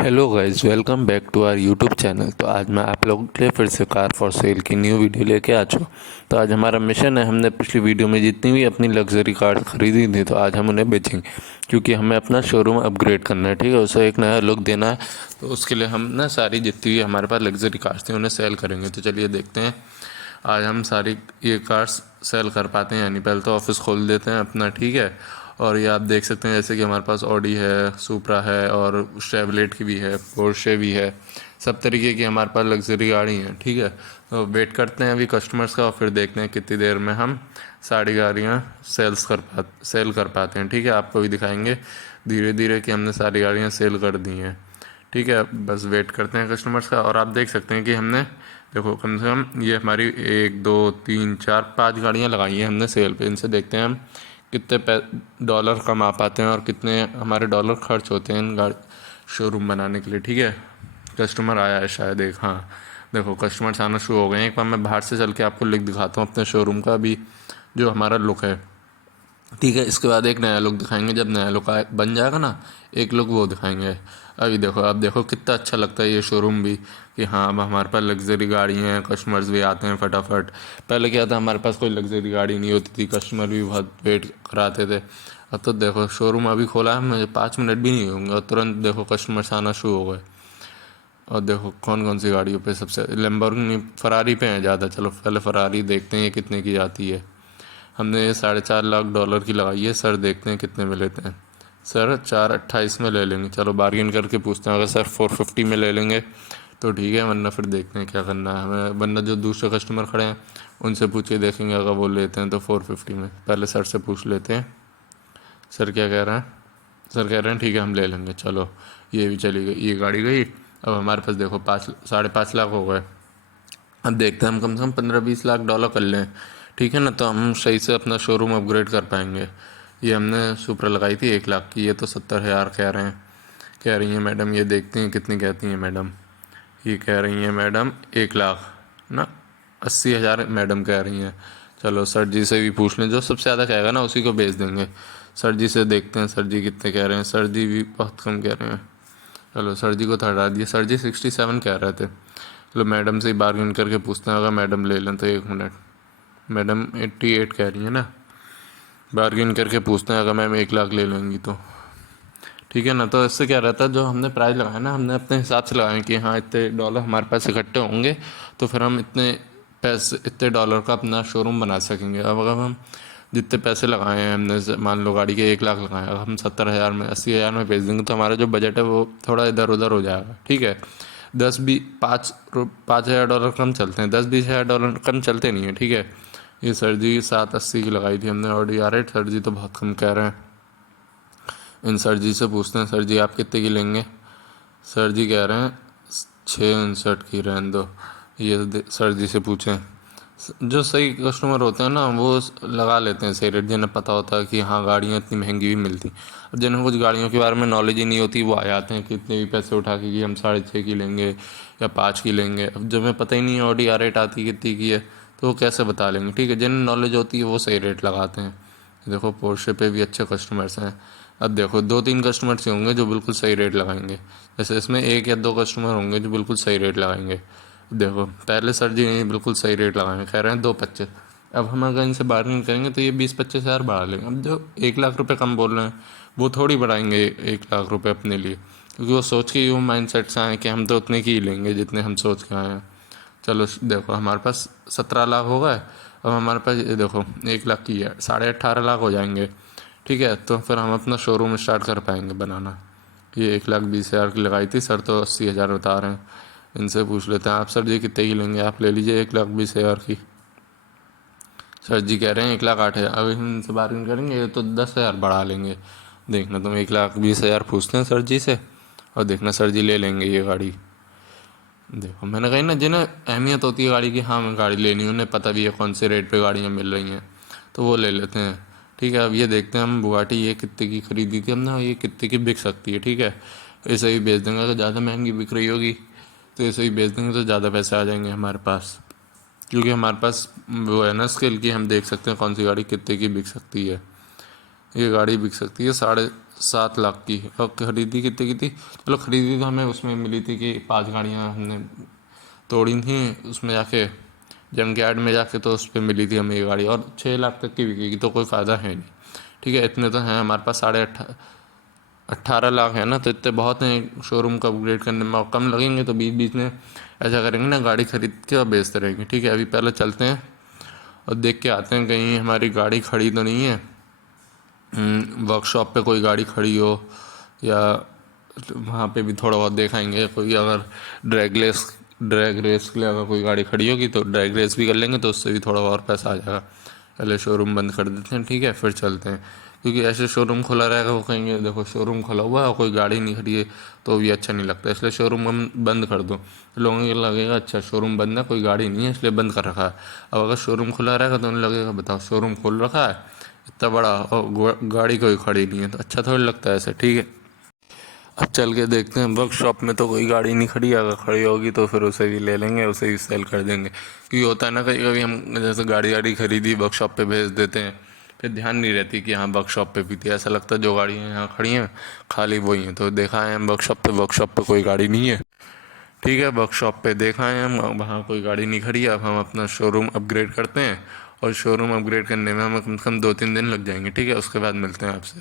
Hello guys, welcome back to our YouTube channel. तो आज मैं आप लोगों के लिए फिर से कार फॉर सेल की न्यू वीडियो लेके आ चुका हूँ। तो आज हमारा मिशन है, हमने पिछली वीडियो में जितनी भी अपनी लग्जरी कार खरीदी थी तो आज हम उन्हें बेचेंगे, क्योंकि हमें अपना शोरूम अपग्रेड करना है। ठीक है, उसे एक नया लुक देना है। तो उसके लिए हम ना सारी जितनी भी हमारे पास लग्जरी कार्स थी उन्हें सेल करेंगे। तो चलिए देखते हैं आज हम सारी ये कार्स सेल कर पाते हैं, यानी पहले तो ऑफिस खोल देते हैं अपना। ठीक है, और ये आप देख सकते हैं जैसे कि हमारे पास ऑडी है, सुपरा है और शेवलेट की भी है, पोर्शे भी है। सब तरीके की हमारे पास लग्जरी गाड़ी हैं। ठीक है, तो वेट करते हैं अभी कस्टमर्स का और फिर देखते हैं कितनी देर में हम सारी गाड़ियाँ सेल कर पाते हैं। ठीक है, आपको भी दिखाएंगे धीरे धीरे कि हमने सारी गाड़ियाँ सेल कर दी हैं। ठीक है, बस वेट करते हैं कस्टमर्स का। और आप देख सकते हैं कि हमने देखो कम से कम ये हमारी 1 2 3 4 5 गाड़ियाँ लगाई हैं हमने सेल पे। इनसे देखते हैं हम कितने डॉलर कमा पाते हैं और कितने हमारे डॉलर खर्च होते हैं इन गाड़ी शोरूम बनाने के लिए। ठीक है, कस्टमर आया है शायद एक, हाँ देखो कस्टमर्स आना शुरू हो गए हैं। एक बार मैं बाहर से चल के आपको लिख दिखाता हूँ अपने शोरूम का अभी जो हमारा लुक है। ठीक है, इसके बाद एक नया लुक दिखाएंगे। जब नया लुक बन जाएगा ना, एक लुक वो दिखाएंगे। अभी देखो, अब देखो कितना अच्छा लगता है ये शोरूम भी, कि हाँ अब हमारे पास लग्जरी गाड़ी हैं, कस्टमर्स भी आते हैं फटाफट। पहले क्या था, हमारे पास कोई लग्जरी गाड़ी नहीं होती थी, कस्टमर भी बहुत वेट कराते थे। अब तो देखो शोरूम अभी खोला है, मुझे 5 मिनट भी नहीं होंगे और तुरंत देखो कस्टमर्स आना शुरू हो गए। और देखो कौन कौन सी गाड़ियों पे सबसे लैम्बोर्गिनी, फरारी पे हैं ज़्यादा। चलो पहले फरारी देखते हैं ये कितने की जाती है। हमने ये $4.5 लाख की लगाई है सर, देखते हैं कितने में लेते हैं। सर 4.28 में ले लेंगे, चलो बार्गेन करके पूछते हैं। अगर सर 450 में ले लेंगे तो ठीक है, वरना फिर देखते हैं क्या करना है हमें। वरना जो दूसरे कस्टमर खड़े हैं उनसे पूछ के देखेंगे, अगर वो लेते हैं तो 450 में। पहले सर से पूछ लेते हैं सर क्या कह रहे हैं। सर कह रहे हैं ठीक है हम ले लेंगे। चलो ये भी चली गई, ये गाड़ी गई। अब हमारे पास देखो 5 साढ़े 5 लाख हो गए। अब देखते हैं हम कम से कम 15 20 लाख डॉलर कर लें। ठीक है ना, तो हम सही से अपना शोरूम अपग्रेड कर पाएंगे। ये हमने सुपर लगाई थी 1 लाख की, ये तो 70 हज़ार कह रही हैं मैडम। ये देखते हैं कितनी कहती हैं मैडम। ये कह रही हैं मैडम 1 लाख ना, 80 हज़ार मैडम कह रही हैं। चलो सर जी से भी पूछ लें, जो सबसे ज़्यादा कहेगा ना उसी को भेज देंगे। सर जी से देखते हैं सर जी कितने कह रहे हैं। सर जी भी बहुत कम कह रहे हैं। चलो सर जी को तो हटा दिया, सर जी 67 कह रहे थे। चलो मैडम से ही बार्गेन करके पूछते हैं, अगर मैडम ले लें तो। 1 मिनट, मैडम 88 कह रही है ना, बार्गेन करके पूछते हैं अगर मैम 1 लाख ले लेंगी तो। ठीक है ना, तो इससे क्या रहता है, जो हमने प्राइस लगाया ना हमने अपने हिसाब से लगाए कि हाँ इतने डॉलर हमारे पास इकट्ठे होंगे तो फिर हम इतने डॉलर का अपना शोरूम बना सकेंगे। अब अगर हम जितने पैसे लगाए हैं हमने, मान लो गाड़ी के 1 लाख लगाए, अगर हम 70 हज़ार में 80 हज़ार में बेच देंगे तो हमारा जो बजट है वो थोड़ा इधर उधर हो जाएगा। ठीक है, 5 हज़ार डॉलर कम चलते हैं, 10 20 हज़ार डॉलर कम चलते नहीं है। ठीक है, ये सर जी 780 की लगाई थी हमने ऑडी R8। सर जी तो बहुत कम कह रहे हैं। इन सर जी से पूछते हैं, सर जी आप कितने की लेंगे। सर जी कह रहे हैं 659 की, रहने दो। ये सर जी से पूछें। जो सही कस्टमर होते हैं ना वो लगा लेते हैं सही रेट, जिन्हें पता होता है कि हाँ गाड़ियाँ इतनी महंगी भी मिलती। अब जिन्हें कुछ गाड़ियों के बारे में नॉलेज ही नहीं होती वो आ जाते हैं कितने भी पैसे उठा के कि हम 6.5 की लेंगे या 5 की लेंगे। अब जब हमें पता ही नहीं है ऑडी R8 आती कितनी की है तो वो कैसे बता लेंगे। ठीक है, जिन्हें नॉलेज होती है वो सही रेट लगाते हैं। देखो पोर्शे पे भी अच्छे कस्टमर्स हैं। अब देखो 2 3 कस्टमर्स ही होंगे जो बिल्कुल सही रेट लगाएंगे, जैसे इसमें 1 या 2 कस्टमर होंगे जो बिल्कुल सही रेट लगाएंगे। देखो पहले सर जी ने बिल्कुल सही रेट लगाए, कह रहे हैं 2.25। अब हम अगर इनसे बार्गेनिंग करेंगे तो ये 20 25 हज़ार बढ़ा लेंगे। अब जो 1 लाख रुपए कम बोल रहे हैं वो थोड़ी बढ़ाएंगे 1 लाख रुपए अपने लिए, क्योंकि वो सोच के वो माइंड सेट से आए कि हम तो उतने की ही लेंगे जितने हम सोच के आए हैं। चलो देखो हमारे पास 17 लाख हो गए। अब हमारे पास ये देखो 1 लाख की है, 18.5 लाख हो जाएंगे। ठीक है, तो फिर हम अपना शोरूम स्टार्ट कर पाएंगे बनाना। ये 1,20,000 की लगाई थी सर, तो 80 हज़ार बता रहे हैं। इनसे पूछ लेते हैं, आप सर जी कितने की लेंगे, आप ले लीजिए 1,20,000 की। सर जी कह रहे हैं 1,08,000। अब हम इनसे बार्गेन करेंगे तो 10 हज़ार बढ़ा लेंगे। देखना तुम 1,20,000 पूछते हैं सर जी से और देखना सर जी ले लेंगे ये गाड़ी। देखो मैंने कही ना, जिन्हें अहमियत होती है गाड़ी की, हाँ मैं गाड़ी लेनी है, उन्हें पता भी है कौन से रेट पे गाड़ियाँ मिल रही हैं तो वो ले लेते हैं। ठीक है, अब ये देखते हैं हम बुगाटी ये कितने की खरीदी थी हमने, ये कितने की बिक सकती है। ठीक है, ऐसे ही बेच देंगे, अगर ज़्यादा महंगी बिक रही होगी तो ऐसे ही बेच देंगे तो ज़्यादा पैसे आ जाएंगे हमारे पास, क्योंकि हमारे पास वो है ना स्किल की, हम देख सकते हैं कौन सी गाड़ी कितने की बिक सकती है। ये गाड़ी बिक सकती है 7.5 लाख की। और खरीदी कितने की थी? चलो खरीदी तो हमें उसमें मिली थी कि 5 गाड़ियाँ हमने तोड़ी थी उसमें जाके, जंग यार्ड में जाके, तो उस पर मिली थी हमें ये गाड़ी, और 6 लाख तक की बिकेगी तो कोई फ़ायदा है नहीं। ठीक है, इतने तो हैं हमारे पास, 18 लाख है ना, तो इतने बहुत हैं शोरूम को अपग्रेड करने में, और कम लगेंगे तो बीच बीच में ऐसा करेंगे ना, गाड़ी खरीद के और बेचते रहेंगे। ठीक है, अभी पहले चलते हैं और देख के आते हैं कहीं हमारी गाड़ी खड़ी तो नहीं है, वर्कशॉप पे कोई गाड़ी खड़ी हो, या वहाँ पे भी थोड़ा बहुत देखाएंगे। कोई अगर ड्रैग रेस के लिए अगर कोई गाड़ी खड़ी होगी तो ड्रैग रेस भी कर लेंगे, तो उससे भी थोड़ा और पैसा आ जाएगा। पहले शोरूम बंद कर देते हैं, ठीक है, फिर चलते हैं। क्योंकि ऐसे शोरूम खुला रहेगा, वो कहेंगे देखो शोरूम खुला हुआ है और कोई गाड़ी नहीं खड़ी है, तो भी अच्छा नहीं लगता, इसलिए शोरूम हम बंद कर दो। तो लोगों को लगेगा अच्छा शोरूम बंद है, कोई गाड़ी नहीं है इसलिए बंद कर रखा है। अब अगर शोरूम खुला रहेगा तो उन्हें लगेगा बताओ शोरूम खोल रखा है इतना बड़ा और गाड़ी कोई खड़ी नहीं है, तो अच्छा थोड़ी लगता है ऐसे। ठीक है, अब चल के देखते हैं वर्कशॉप में, तो कोई गाड़ी नहीं खड़ी, अगर खड़ी होगी तो फिर उसे भी ले लेंगे, उसे भी सेल कर देंगे। क्योंकि होता है ना कभी कभी हम जैसे गाड़ी खरीदी वर्कशॉप पे भेज देते हैं, फिर ध्यान नहीं रहती कि हाँ वर्कशॉप पे भी थी, ऐसा लगता है जो गाड़ियाँ यहाँ खड़ी हैं खाली वही हैं। तो देखा है हम वर्कशॉप पे कोई गाड़ी नहीं है। ठीक है, वर्कशॉप पे देखा है हम, वहाँ कोई गाड़ी नहीं खड़ी है। अब हम अपना शोरूम अपग्रेड करते हैं, और शोरूम अपग्रेड करने में हमें कम से कम 2-3 दिन लग जाएंगे। ठीक है, उसके बाद मिलते हैं आपसे।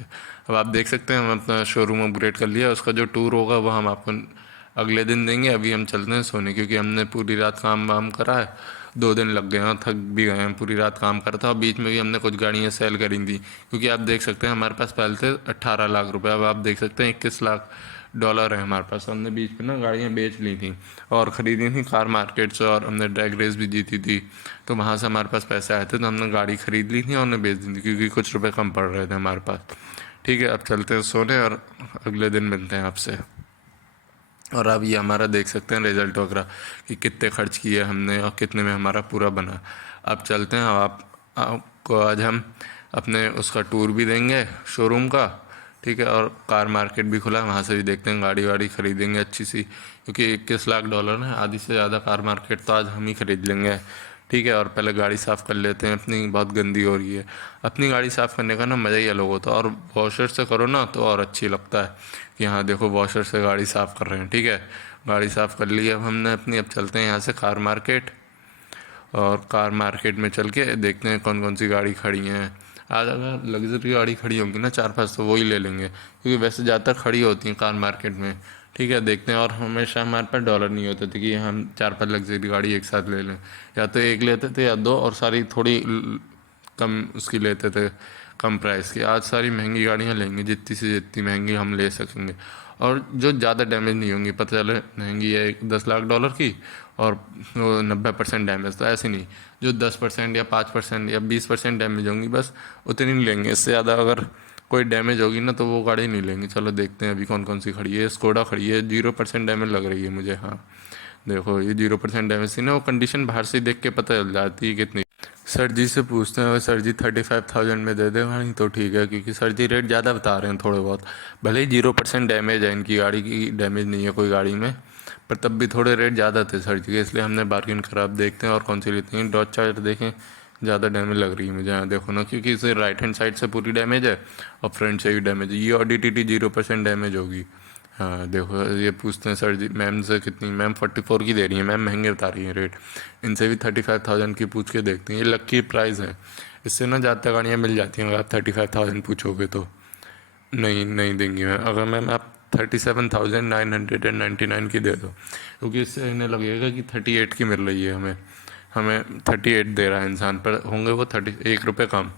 अब आप देख सकते हैं हम अपना शोरूम अपग्रेड कर लिया, उसका जो टूर होगा वो हम आपको अगले दिन देंगे। अभी हम चलते हैं सोने, क्योंकि हमने पूरी रात काम वाम करा है, 2 दिन लग गए हैं, थक भी गए हैं, पूरी रात काम करा था, और बीच में भी हमने कुछ गाड़ियाँ सेल करी थी। क्योंकि आप देख सकते हैं हमारे पास पहले थे 18 लाख रुपए, अब आप देख सकते हैं $21 लाख है हमारे पास। हमने बीच में ना गाड़ियाँ बेच ली थी और ख़रीदी थी कार मार्केट से, और हमने ड्रैग रेस भी जीती थी, तो वहाँ से हमारे पास पैसे आए थे, तो हमने गाड़ी ख़रीद ली थी और उन्हें बेच दी थी, क्योंकि कुछ रुपए कम पड़ रहे थे हमारे पास। ठीक है, अब चलते हैं सोने और अगले दिन मिलते हैं आपसे। और अब ये हमारा देख सकते हैं रिजल्ट वगैरह कि कितने खर्च किए हमने और कितने में हमारा पूरा बना। अब चलते हैं, आपको आज हम अपने उसका टूर भी देंगे शोरूम का। ठीक है, और कार मार्केट भी खुला है, वहाँ से भी देखते हैं, गाड़ी वाड़ी खरीदेंगे अच्छी सी, क्योंकि $21 लाख है, आधी से ज़्यादा कार मार्केट तो आज हम ही खरीद लेंगे। ठीक है, और पहले गाड़ी साफ़ कर लेते हैं अपनी, बहुत गंदी हो रही है। अपनी गाड़ी साफ़ करने का ना मज़ा ही अलग होता है, और वॉशर से करो ना तो और अच्छी लगता है कि हाँ देखो वॉशर से गाड़ी साफ़ कर रहे हैं। ठीक है, गाड़ी साफ़ कर ली अब हमने अपनी। अब चलते हैं यहाँ से कार मार्केट, और कार मार्केट में चल के देखते हैं कौन कौन सी गाड़ी खड़ी हैं। आज अगर लग्जरी गाड़ी खड़ी होगी ना 4-5, तो वही ले लेंगे, क्योंकि वैसे ज़्यादातर खड़ी होती हैं कार मार्केट में। ठीक है, देखते हैं। और हमेशा हमारे पास डॉलर नहीं होते थे कि हम 4-5 लग्जरी गाड़ी एक साथ ले लें, या तो एक लेते थे या दो, और सारी थोड़ी कम उसकी लेते थे, कम प्राइस की। आज सारी महंगी गाड़ियाँ लेंगे, जितनी से जितनी महंगी हम ले सकेंगे, और जो ज़्यादा डैमेज नहीं होंगी। पता चले महंगी है $10 लाख की और वो 90% डैमेज, तो ऐसे नहीं, जो 10% या 5% या 20% डैमेज होंगी बस उतनी नहीं लेंगे। इससे ज़्यादा अगर कोई डैमेज होगी ना तो वो गाड़ी नहीं लेंगे। चलो देखते हैं अभी कौन कौन सी खड़ी है। स्कोडा खड़ी है, 0% डैमेज लग रही है मुझे। हाँ देखो, ये 0% डैमेज थी ना, वो कंडीशन बाहर से ही देख के पता चल जाती है कितनी। सर जी से पूछते हैं, अगर सर जी 35,000 में दे दे गाड़ी तो ठीक है, क्योंकि सर जी रेट ज़्यादा बता रहे हैं थोड़े बहुत। भले ही 0% डैमेज है, इनकी गाड़ी की डैमेज नहीं है कोई गाड़ी में, पर तब भी थोड़े रेट ज़्यादा थे सर जी के, इसलिए हमने बार्गिन करा। अब देखते हैं और कौन सी लेते हैं। डॉज चार्जर देखें, ज़्यादा डैमेज लग रही है मुझे। यहाँ देखो ना, क्योंकि इसे राइट हैंड साइड से पूरी डैमेज है और फ्रंट से भी डैमेज है। ये ऑडी टी 0% डैमेज होगी। हाँ देखो, ये पूछते हैं सर जी मैम से कितनी। मैम 44 की दे रही है, मैम महंगे बता रही हैं रेट। इनसे भी 35,000 की पूछ के देखते हैं। ये लक्की प्राइस है, इससे ना ज़्यादा गाड़ियाँ मिल जाती हैं अगर आप 35,000 पूछोगे तो। नहीं नहीं देंगी मैम। अगर मैम आप 37,999 की दे दो, क्योंकि इससे इन्हें लगेगा कि 38 की मिल रही है हमें। हमें 38 दे रहा है इंसान, पर होंगे वो 1 रुपये कम।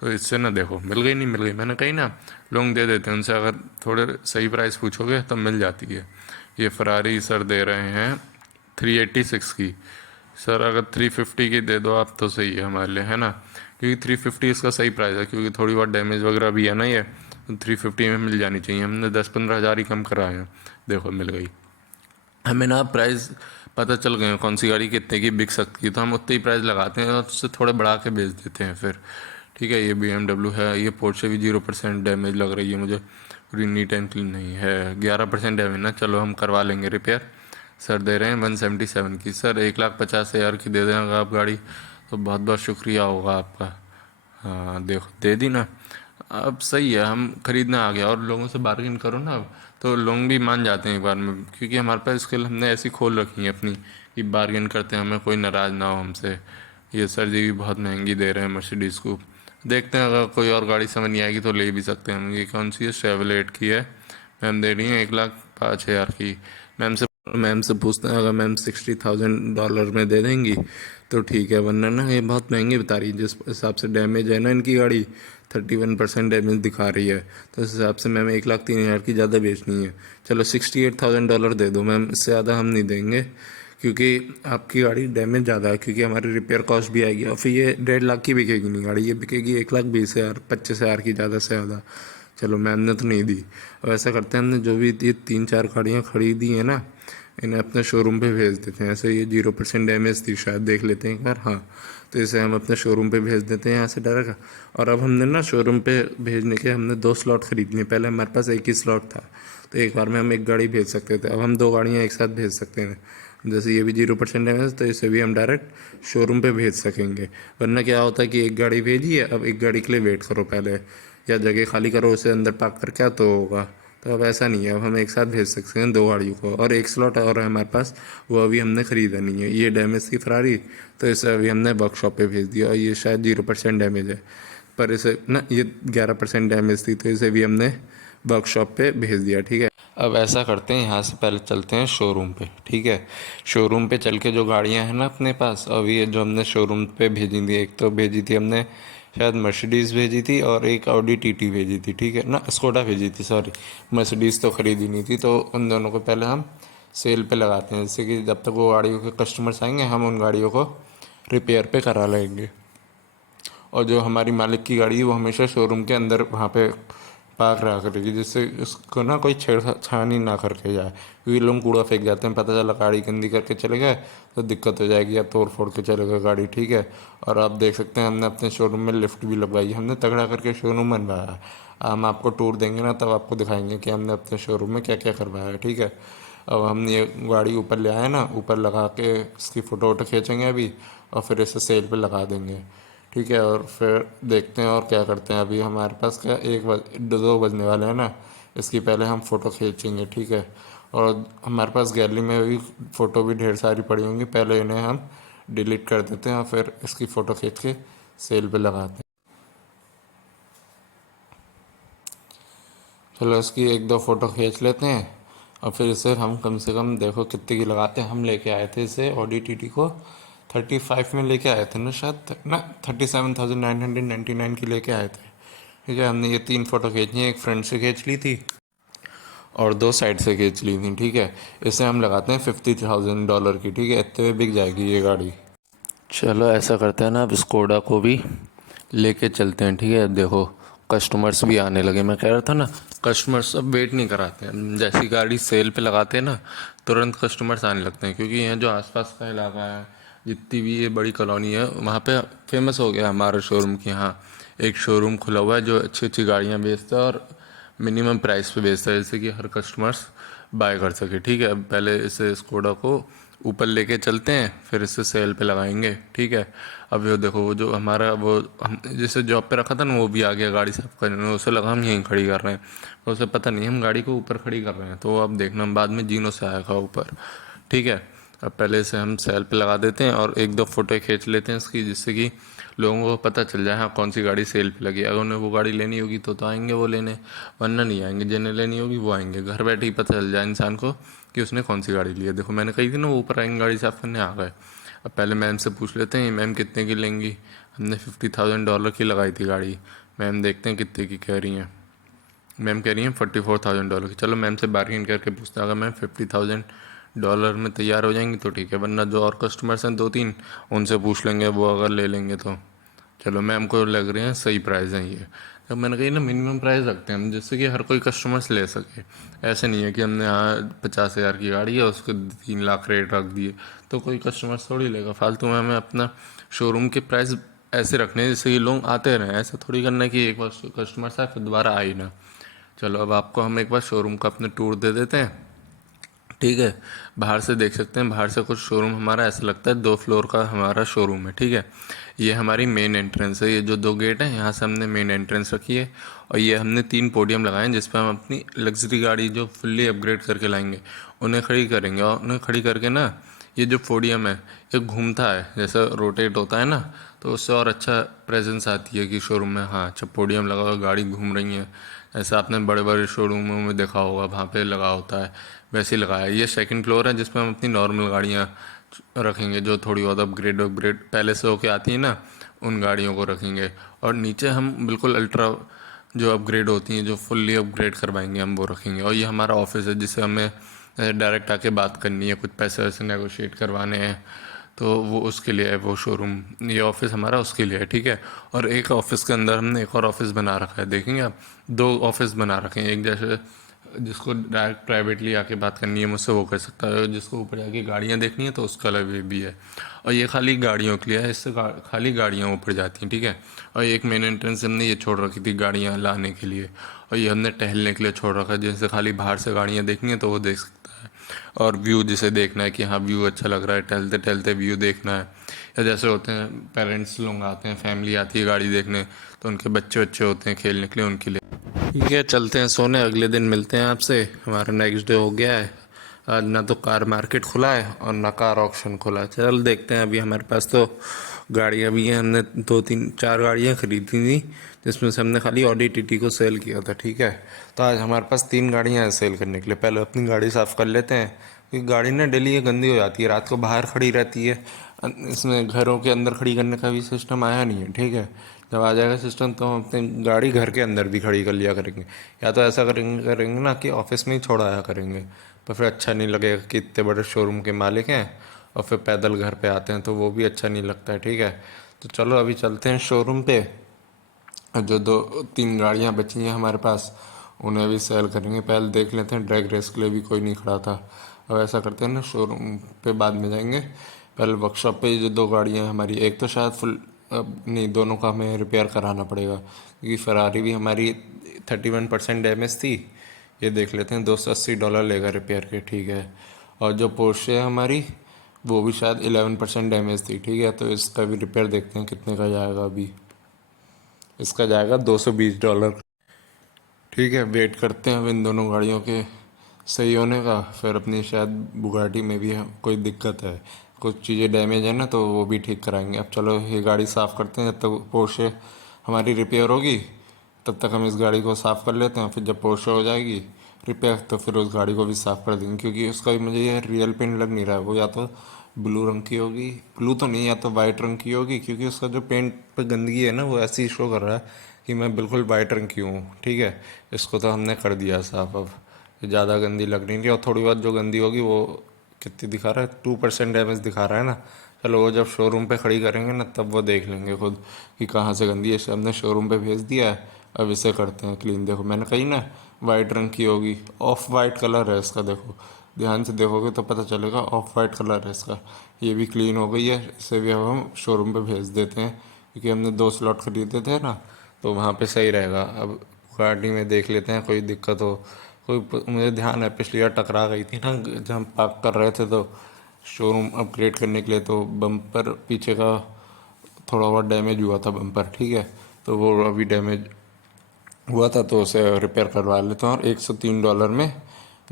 तो इससे ना देखो, मिल गई नहीं मिल गई, मैंने कही ना, लोग दे देते हैं। उनसे अगर थोड़े सही प्राइस पूछोगे तब मिल जाती है। ये फरारी सर दे रहे हैं 386 की। सर अगर 350 की दे दो आप तो सही है हमारे लिए, है ना, क्योंकि 350 इसका सही प्राइस है, क्योंकि थोड़ी बहुत डैमेज वगैरह भी है ना ये, तो 350 में मिल जानी चाहिए। हमने 10-15 हज़ार ही कम कराए हैं, देखो मिल गई हमें ना। प्राइस पता चल गए कौन सी गाड़ी कितने की बिक सकती है, तो हम उतने ही प्राइस लगाते हैं और उससे थोड़े बढ़ा के बेच देते हैं फिर। ठीक है, ये BMW है, ये पोर्शे भी 0% डैमेज लग रही है मुझे, पूरी नीट एंड क्लीन नहीं है। 11% डैमेज ना, चलो हम करवा लेंगे रिपेयर। सर दे रहे हैं 177 की। सर 1,50,000 की दे देंगे आप गाड़ी, तो बहुत बहुत शुक्रिया होगा आपका। हाँ देखो दे दी ना। अब सही है, हम खरीदना आ गया और लोगों से बार्गेन करो ना, तो लोग भी मान जाते हैं एक बार में, क्योंकि हमारे पास स्किल हमने ऐसी खोल रखी है अपनी कि बार्गेन करते हैं, हमें कोई नाराज़ ना हो हमसे। ये सर जी भी बहुत महंगी दे रहे हैं मर्सिडीज़ को। देखते हैं, अगर कोई और गाड़ी समझ नहीं आएगी तो ले भी सकते हैं हम। ये कौन सी है, शेवलेट की है। मैम दे रही हैं 1,05,000 की। मैम से पूछते हैं, अगर मैम $60,000 में दे देंगी तो ठीक है, वरना ना ये बहुत महंगी बता रही है। जिस हिसाब से डैमेज है ना इनकी गाड़ी, 31% डैमेज दिखा रही है, तो उस हिसाब से मैम 1,03,000 की ज़्यादा बेचनी है। चलो $68,000 दे दो मैम, इससे ज़्यादा हम नहीं देंगे, क्योंकि आपकी गाड़ी डैमेज ज़्यादा है, क्योंकि हमारी रिपेयर कॉस्ट भी आएगी, और फिर ये 1,50,000 की बिकेगी नहीं गाड़ी, ये बिकेगी 1,20,000 25,000 की ज़्यादा से ज़्यादा। चलो मैम ने तो नहीं दी। अब ऐसा करते हैं, हमने जो भी ये 3-4 गाड़ियाँ खरीदी हैं ना, इन्हें अपने शोरूम पे भेज देते हैं। ऐसे ये 0% डैमेज थी शायद, देख लेते हैं एक बार। हाँ, तो इसे हम अपने शोरूम पे भेज देते हैं यहाँ से डायरेक्ट। और अब हमने ना शोरूम पे भेजने के हमने 2 स्लॉट खरीद लिए। पहले हमारे पास एक ही स्लॉट था, तो एक बार में हम एक गाड़ी भेज सकते थे। अब हम 2 गाड़ियाँ एक साथ भेज सकते हैं। जैसे ये भी 0% डैमेज, तो इसे भी हम डायरेक्ट शोरूम पे भेज सकेंगे। वरना क्या होता है कि एक गाड़ी भेजी है, अब एक गाड़ी के लिए वेट करो पहले, या जगह खाली करो, उसे अंदर पार्क करके आओ तो होगा। तो अब ऐसा नहीं है, अब हम एक साथ भेज सकते हैं 2 गाड़ियों को। और एक स्लॉट और है हमारे पास, वो अभी हमने ख़रीदा नहीं है। ये डैमेज थी फरारी, तो इसे अभी हमने वर्कशॉप पे भेज दिया। और ये शायद 0% डैमेज है, पर इसे ना ये 11% डैमेज थी, तो इसे भी हमने वर्कशॉप पे भेज दिया। ठीक है, अब ऐसा करते हैं, यहाँ से पहले चलते हैं शोरूम पे। ठीक है, शोरूम पे चल के जो गाड़ियाँ हैं ना अपने पास, अभी ये जो हमने शोरूम पे भेजी थी, एक तो भेजी थी हमने शायद मर्सिडीज़ भेजी थी, और एक ऑडी टीटी भेजी थी। ठीक है ना, स्कोडा भेजी थी, सॉरी। मर्सिडीज़ तो ख़रीदी नहीं थी, तो उन दोनों को पहले हम सेल पे लगाते हैं, जैसे कि जब तक वो गाड़ियों के कस्टमर्स आएंगे हम उन गाड़ियों को रिपेयर पे करा लेंगे। और जो हमारी मालिक की गाड़ी है वो हमेशा शोरूम के अंदर वहाँ पे पार्क रहा करेगी, जिससे उसको ना कोई छेड़छानी ना करके जाए, क्योंकि लोग कूड़ा फेंक जाते हैं, पता चला गाड़ी गंदी करके चले गए तो दिक्कत हो जाएगी, या तोड़ फोड़ के चले गए गाड़ी। ठीक है, और आप देख सकते हैं हमने अपने शोरूम में लिफ्ट भी लगवाई है, हमने तगड़ा करके शोरूम बनवाया है। हम आपको टूर देंगे ना, तब आपको दिखाएंगे कि हमने अपने शोरूम में क्या क्या करवाया है। ठीक है, अब हम ये गाड़ी ऊपर ले आए ना, ऊपर लगा के इसकी फ़ोटो वोटो खींचेंगे अभी, और फिर इसे सेल पे लगा देंगे। ठीक है, और फिर देखते हैं और क्या करते हैं। अभी हमारे पास क्या 2 बजने वाले हैं ना, इसकी पहले हम फ़ोटो खींचेंगे। ठीक है, और हमारे पास गैलरी में भी फ़ोटो भी ढेर सारी पड़ी होंगी, पहले इन्हें हम डिलीट कर देते हैं और फिर इसकी फ़ोटो खींच के सेल पे लगाते हैं। चलो इसकी 1-2 फ़ोटो खींच लेते हैं, और फिर इसे हम कम से कम देखो कितने की लगाते हैं। हम लेके आए थे इसे ऑडी टी को 35 में लेके आए थे ना, शायद ना 37,999 की लेके आए थे। ठीक है, हमने ये 3 फ़ोटो खींची, एक फ्रंट से खींच ली थी और 2 साइड से खींच ली थी। ठीक है, इसे हम लगाते हैं $50,000 की। ठीक है, इतने में बिक जाएगी ये गाड़ी। चलो ऐसा करते हैं ना, अब स्कोडा को भी लेके चलते हैं। ठीक है, देखो कस्टमर्स भी आने लगे। मैं कह रहा था ना, कस्टमर्स अब वेट नहीं कराते हैं, जैसी गाड़ी सेल पे लगाते हैं ना, तुरंत कस्टमर्स आने लगते हैं। क्योंकि यहाँ जो आसपास का इलाका है, जितनी भी ये बड़ी कॉलोनी है, वहाँ पे फेमस हो गया हमारा शोरूम की। यहाँ एक शोरूम खुला हुआ है जो अच्छी अच्छी गाड़ियाँ बेचता है और मिनिमम प्राइस पे बेचता है, जैसे कि हर कस्टमर्स बाय कर सके। ठीक है, अब पहले इसे स्कोडा को ऊपर लेके चलते हैं, फिर इसे सेल पे लगाएंगे। ठीक है, अब ये देखो, वो जो हमारा वो हम जिसे जॉब पे रखा था ना, वो भी आ गया गाड़ी साफ करने। उसे लगा हम यहीं खड़ी कर रहे हैं, तो उसे पता नहीं हम गाड़ी को ऊपर खड़ी कर रहे हैं, तो अब देखना बाद में जीनों से आएगा ऊपर। ठीक है, अब पहले से हम सेल पे लगा देते हैं और 1-2 फ़ोटो खींच लेते हैं इसकी, जिससे कि लोगों को पता चल जाए हाँ कौन सी गाड़ी सेल पे लगी। अगर उन्हें वो गाड़ी लेनी होगी तो आएंगे वो लेने, वरना नहीं आएंगे। जिन्हें लेनी होगी वो आएंगे, घर बैठे ही पता चल जाए इंसान को कि उसने कौन सी गाड़ी ली है। देखो मैंने कही थी ना, वो ऊपर आएंगे गाड़ी साफ करने, आ गए। अब पहले मैम से पूछ लेते हैं मैम कितने की लेंगी। हमने $50,000 की लगाई थी गाड़ी, मैम देखते हैं कितने की कह रही हैं। मैम कह रही हैं $44,000 की। चलो मैम से बार्गेन करके पूछते हैं, अगर मैम $50,000 में तैयार हो जाएंगी तो ठीक है, वरना जो और कस्टमर्स हैं 2-3 उनसे पूछ लेंगे, वो अगर ले लेंगे तो। चलो मैम को लग रहे हैं सही प्राइस है ये। तो मैंने कही ना मिनिमम प्राइस रखते हैं हम, जिससे कि हर कोई कस्टमर्स ले सके। ऐसे नहीं है कि हमने यहाँ 50,000 की गाड़ी है उसको 3 लाख रेट रख दिए, तो कोई कस्टमर्स थोड़ी लेगा। फालतू में हमें अपना शोरूम के प्राइस ऐसे रखने हैं जिससे कि लोग आते रहें। ऐसा थोड़ी करना है कि एक बार कस्टमर्स आए फिर दोबारा आए ही ना। चलो अब आपको हम एक बार शोरूम का अपने टूर दे देते हैं, ठीक है। बाहर से देख सकते हैं, बाहर से कुछ शोरूम हमारा ऐसा लगता है 2 फ्लोर का हमारा शोरूम है। ठीक है, ये हमारी मेन एंट्रेंस है। ये जो 2 गेट हैं यहाँ से हमने मेन एंट्रेंस रखी है, और ये हमने 3 पोडियम लगाए हैं जिस पर हम अपनी लग्जरी गाड़ी जो फुल्ली अपग्रेड करके लाएंगे उन्हें खड़ी करेंगे। और उन्हें खड़ी करके ना, ये जो पोडियम है ये घूमता है, जैसे रोटेट होता है ना, तो उससे और अच्छा प्रेजेंस आती है कि शोरूम में हाँ अच्छा पोडियम लगा हुआ, गाड़ी घूम रही है। ऐसा आपने बड़े बड़े शोरूमों में देखा होगा, वहाँ पे लगा होता है, वैसे ही लगाया है। ये सेकंड फ्लोर है जिसमें हम अपनी नॉर्मल गाड़ियाँ रखेंगे जो थोड़ी बहुत अपग्रेड अपग्रेड पहले से होके आती हैं ना, उन गाड़ियों को रखेंगे। और नीचे हम बिल्कुल अल्ट्रा जो अपग्रेड होती हैं, जो फुल्ली अपग्रेड करवाएंगे हम, वो रखेंगे। और ये हमारा ऑफिस है जिससे हमें डायरेक्ट आके बात करनी है, कुछ पैसे वैसे नेगोशिएट करवाने हैं, तो वो उसके लिए है वो शोरूम। ये ऑफिस हमारा उसके लिए है। ठीक है, और एक ऑफिस के अंदर हमने एक और ऑफिस बना रखा है, देखेंगे आप, 2 ऑफिस बना रखे हैं। एक जैसे जिसको डायरेक्ट प्राइवेटली आके बात करनी है मुझसे वो कर सकता है, जिसको ऊपर जाके गाड़ियाँ देखनी है तो उसका अलग वे भी है। और ये खाली गाड़ियों के लिए है, इससे खाली गाड़ियाँ ऊपर जाती हैं। ठीक है, और एक मेन एंट्रेंस हमने ये छोड़ रखी थी गाड़ियाँ लाने के लिए, और ये हमने टहलने के लिए छोड़ रखा है, जिनसे खाली बाहर से गाड़ियाँ देखनी है तो वो देख सकता है। और व्यू जिसे देखना है कि हाँ व्यू अच्छा लग रहा है, टहलते टहलते व्यू देखना है। या जैसे होते हैं पेरेंट्स लोग आते हैं, फैमिली आती है गाड़ी देखने, तो उनके बच्चे बच्चे होते हैं खेलने के लिए, उनके लिए। ठीक है, चलते हैं सोने, अगले दिन मिलते हैं आपसे। हमारा नेक्स्ट डे हो गया है। आज ना तो कार मार्केट खुला है और ना कार ऑक्शन खुला है। चल देखते हैं। अभी हमारे पास तो गाड़ियाँ भी हैं, हमने 2 3 4 गाड़ियाँ खरीदी थी जिसमें से हमने खाली ऑडी टीटी को सेल किया था। ठीक है, तो आज हमारे पास 3 गाड़ियाँ हैं सेल करने के लिए। पहले अपनी गाड़ी साफ़ कर लेते हैं, क्योंकि गाड़ी ना डेली ये गंदी हो जाती है, रात को बाहर खड़ी रहती है। इसमें घरों के अंदर खड़ी करने का भी सिस्टम आया नहीं है। ठीक है, जब आ जाएगा सिस्टम तो हम अपनी गाड़ी घर के अंदर भी खड़ी कर लिया करेंगे, या तो ऐसा करेंगे ना कि ऑफिस में ही छोड़ आया करेंगे। पर फिर अच्छा नहीं लगेगा कि इतने बड़े शोरूम के मालिक हैं और फिर पैदल घर पे आते हैं, तो वो भी अच्छा नहीं लगता है। ठीक है, तो चलो अभी चलते हैं शोरूम पे। और जो 2 3 गाड़ियाँ बची हैं हमारे पास उन्हें भी सेल करेंगे। पहले देख लेते हैं, ड्रैग रेस के लिए भी कोई नहीं खड़ा था। अब ऐसा करते हैं ना, शोरूम पे बाद में जाएंगे, पहले वर्कशॉप पे जो 2 गाड़ियाँ हमारी, एक तो शायद फुल, अब नहीं, दोनों का हमें रिपेयर कराना पड़ेगा, क्योंकि फरारी भी हमारी 31% डैमेज थी। ये देख लेते हैं, $280 लेगा रिपेयर के। ठीक है, और जो पोर्शे है हमारी वो भी शायद 11% डैमेज थी। ठीक है, तो इसका भी रिपेयर देखते हैं कितने का जाएगा। अभी इसका जाएगा $220। ठीक है, वेट करते हैं अब इन दोनों गाड़ियों के सही होने का। फिर अपनी शायद बुगाटी में भी कोई दिक्कत है, कुछ चीज़ें डैमेज है ना, तो वो भी ठीक कराएंगे। अब चलो ये गाड़ी साफ़ करते हैं, जब तक पोर्शे हमारी रिपेयर होगी तब तक हम इस गाड़ी को साफ़ कर लेते हैं। फिर जब पोर्शे हो जाएगी रिपेयर तो फिर उस गाड़ी को भी साफ़ कर देंगे, क्योंकि उसका भी मुझे ये रियल पेंट लग नहीं रहा है। वो या तो ब्लू रंग की होगी, ब्लू तो नहीं, या तो वाइट रंग की होगी, क्योंकि उसका जो पेंट पे गंदगी है ना वो ऐसे ही शो कर रहा है कि मैं बिल्कुल वाइट रंग की हूँ। ठीक है, इसको तो हमने कर दिया साफ। अब ज़्यादा गंदी लग नहीं रही, और थोड़ी बहुत जो गंदी होगी वो कितनी दिखा रहा है, 2% डैमेज दिखा रहा है ना। चलो वो जब शोरूम पे खड़ी करेंगे ना तब वो देख लेंगे खुद कि कहाँ से गंदी है। इसे हमने शोरूम पे भेज दिया है, अब इसे करते हैं क्लीन। देखो मैंने कही ना वाइट रंग की होगी, ऑफ वाइट कलर है इसका, देखो ध्यान से देखोगे तो पता चलेगा, ऑफ वाइट कलर है इसका। ये भी क्लीन हो गई है, इसे भी अब हम शोरूम पे भेज देते हैं, क्योंकि हमने 2 स्लॉट खरीदे थे ना, तो वहाँ पे सही रहेगा। अब गाड़ी में देख लेते हैं कोई दिक्कत हो। मुझे ध्यान है पिछली बार टकरा गई थी ना जब हम पार्क कर रहे थे, तो शोरूम अपग्रेड करने के लिए, तो बम्पर पीछे का थोड़ा बहुत डैमेज हुआ था बम्पर। ठीक है, तो वो अभी डैमेज हुआ था तो उसे रिपेयर करवा लेता हूँ, और $103 में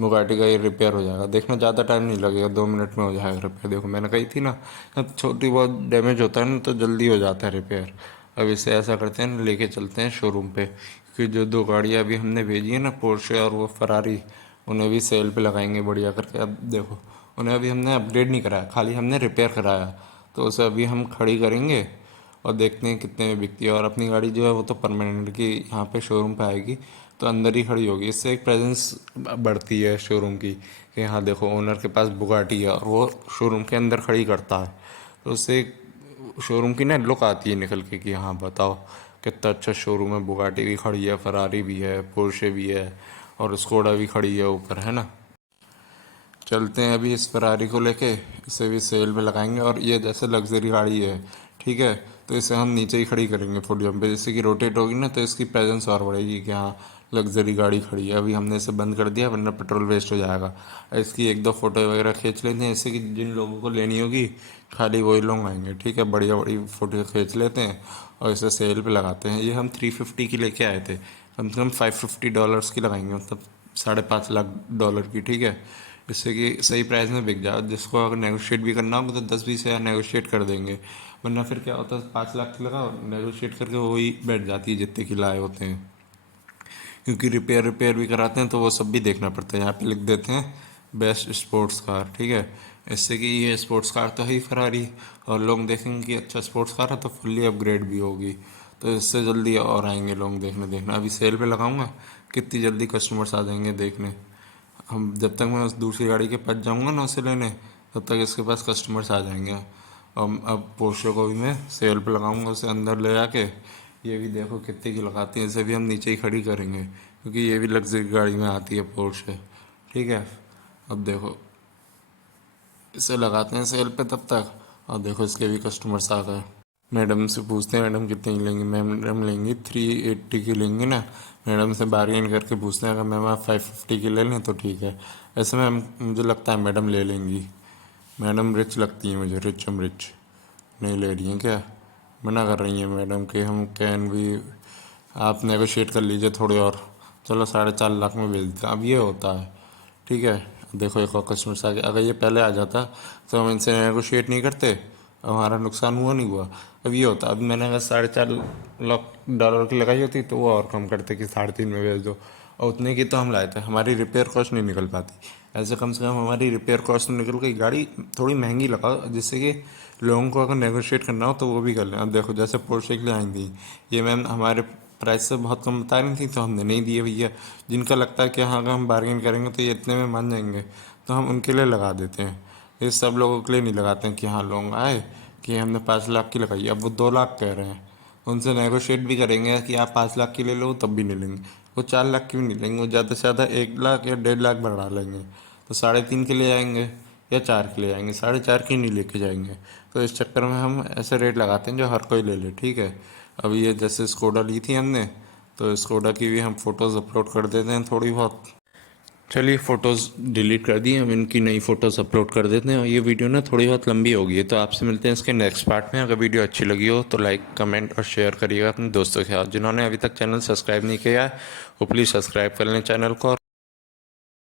बुगाटी का ये रिपेयर हो जाएगा। देखना ज़्यादा टाइम नहीं लगेगा, 2 मिनट में हो जाएगा रिपेयर। देखो मैंने कही थी ना, जब छोटी बहुत डैमेज होता है ना तो जल्दी हो जाता है रिपेयर। अब इसे ऐसा करते हैं ना, लेके चलते हैं शोरूम पे, क्योंकि जो 2 गाड़ियाँ अभी हमने भेजी है ना, पोर्शे और वो फरारी, उन्हें भी सेल पे लगाएंगे बढ़िया करके। अब देखो उन्हें अभी हमने अपग्रेड नहीं कराया, खाली हमने रिपेयर कराया, तो उसे अभी हम खड़ी करेंगे और देखते हैं कितने में बिकती है। और अपनी गाड़ी जो है वो तो परमानेंट की यहाँ पे शोरूम पे आएगी, तो अंदर ही खड़ी होगी। इससे एक प्रेजेंस बढ़ती है शोरूम की, कि हाँ देखो ओनर के पास बुगाटी है और वो शोरूम के अंदर खड़ी करता है, तो उससे शोरूम की ना लुक आती है निकल के कि हाँ बताओ कितना अच्छा शोरूम है। बुगाटी भी खड़ी है, फरारी भी है, पोर्शे भी है, और स्कोडा भी खड़ी है ऊपर, है ना। चलते हैं अभी इस फरारी को लेके, इसे भी सेल में लगाएंगे। और ये जैसे लग्जरी गाड़ी है, ठीक है, तो इसे हम नीचे ही खड़ी करेंगे पोडियम पे, जैसे कि रोटेट होगी ना तो इसकी प्रेजेंस और बढ़ेगी कि हाँ लग्जरी गाड़ी खड़ी है। अभी हमने इसे बंद कर दिया वरना पेट्रोल वेस्ट हो जाएगा। इसकी एक दो फ़ोटो वगैरह खींच लेते हैं, इससे कि जिन लोगों को लेनी होगी खाली वही लोग आएंगे। ठीक है, बढ़िया बड़ी फ़ोटो खींच लेते हैं और इसे सेल पे लगाते हैं। ये हम 350 की लेके आए थे, कम से कम $550 की लगाएंगे, मतलब $5.5 लाख की। ठीक है, इससे कि सही प्राइस में बिक जाए। जिसको अगर नेगोशिएट भी करना होगा तो 10-20 हज़ार नेगोशिएट कर देंगे, वरना फिर क्या होता है 5 लाख की लगाओ, नेगोशिएट करके वही बैठ जाती है जितने की लाए होते हैं। क्योंकि रिपेयर भी कराते हैं तो वो सब भी देखना पड़ता है। यहाँ पे लिख देते हैं बेस्ट स्पोर्ट्स कार। ठीक है, इससे कि ये स्पोर्ट्स कार तो है ही फरारी, और लोग देखेंगे कि अच्छा स्पोर्ट्स कार है तो फुल्ली अपग्रेड भी होगी, तो इससे जल्दी और आएंगे लोग देखने। देखना अभी सेल पे लगाऊंगा, कितनी जल्दी कस्टमर्स आ जाएंगे देखने। हम जब तक मैं उस दूसरी गाड़ी के पास जाऊंगा ना उसे लेने, तब तक इसके पास कस्टमर्स आ जाएंगे। अब पोर्शे को भी मैं सेल पे लगाऊंगा, उसे अंदर ले आके। ये भी देखो कितने की लगाती है, इसे भी हम नीचे ही खड़ी करेंगे क्योंकि ये भी लग्जरी गाड़ी में आती है पोर्शे। ठीक है, अब देखो इसे लगाते हैं सेल पे तब तक। और देखो इसके भी कस्टमर्स आ गए। मैडम से पूछते हैं मैडम कितने की लेंगी। मैडम लेंगी 380 की लेंगी ना। मैडम से बार्गेन करके पूछते हैं, अगर मैम आप 550 की ले लें तो ठीक है। ऐसे में मुझे लगता है मैडम ले लेंगी। मैडम रिच लगती है मुझे, रिच हम रिच। नहीं ले रही हैं क्या? मना कर रही हैं मैडम कि हम कैन भी, आप नेगोशिएट कर लीजिए थोड़े और। चलो 4.5 लाख में भेज देते हैं। अब ये होता है। ठीक है, देखो एक और कस्टमर से आ गया। अगर ये पहले आ जाता तो हम इनसे नेगोशिएट नहीं करते, हमारा नुकसान हुआ नहीं हुआ। अब ये होता, अब मैंने अगर $4.5 लाख की लगाई होती तो वो और कम करते कि 3.5 में भेज दो, और उतने की तो हम लाए थे। हमारी रिपेयर कॉस्ट नहीं निकल पाती। ऐसे कम से कम हमारी रिपेयर कॉस्ट तो निकल गई। गाड़ी थोड़ी महंगी लगाओ जिससे कि लोगों को अगर नेगोशिएट करना हो तो वो भी कर लें। अब देखो जैसे पोर्शे के लिए आई थी, ये मैम हमारे प्राइस से बहुत कम बता रही थी तो हमने नहीं दिए भैया। जिनका लगता है कि हाँ अगर हम बार्गेन करेंगे तो ये इतने में मान जाएंगे, तो हम उनके लिए लगा देते हैं। ये सब लोगों के लिए नहीं लगाते हैं कि हाँ लोग आए कि हमने 5 लाख की लगाई, अब वो 2 लाख कह रहे हैं। उनसे नेगोशिएट भी करेंगे कि आप 5 लाख की ले लो, तब भी नहीं लेंगे। वो 4 लाख की भी नहीं लेंगे, वो ज़्यादा से ज़्यादा 1 लाख या 1.5 लाख बढ़ा लेंगे। तो 3.5 के ले आएंगे या 4 के ले आएंगे, 4.5 की नहीं लेके जाएंगे। तो इस चक्कर में हम ऐसे रेट लगाते हैं जो हर कोई ले ले। ठीक है, अब ये जैसे स्कोडा ली थी हमने, तो स्कोडा की भी हम फ़ोटोज़ अपलोड कर देते हैं थोड़ी बहुत। चलिए फ़ोटोज़ डिलीट कर दी, हम इनकी नई फ़ोटोज़ अपलोड कर देते हैं। और ये वीडियो ना थोड़ी बहुत लंबी हो गई है, तो आपसे मिलते हैं इसके नेक्स्ट पार्ट में। अगर वीडियो अच्छी लगी हो तो लाइक कमेंट और शेयर करिएगा अपने दोस्तों के साथ। जिन्होंने अभी तक चैनल सब्सक्राइब नहीं किया है वो प्लीज़ सब्सक्राइब कर लें चैनल को।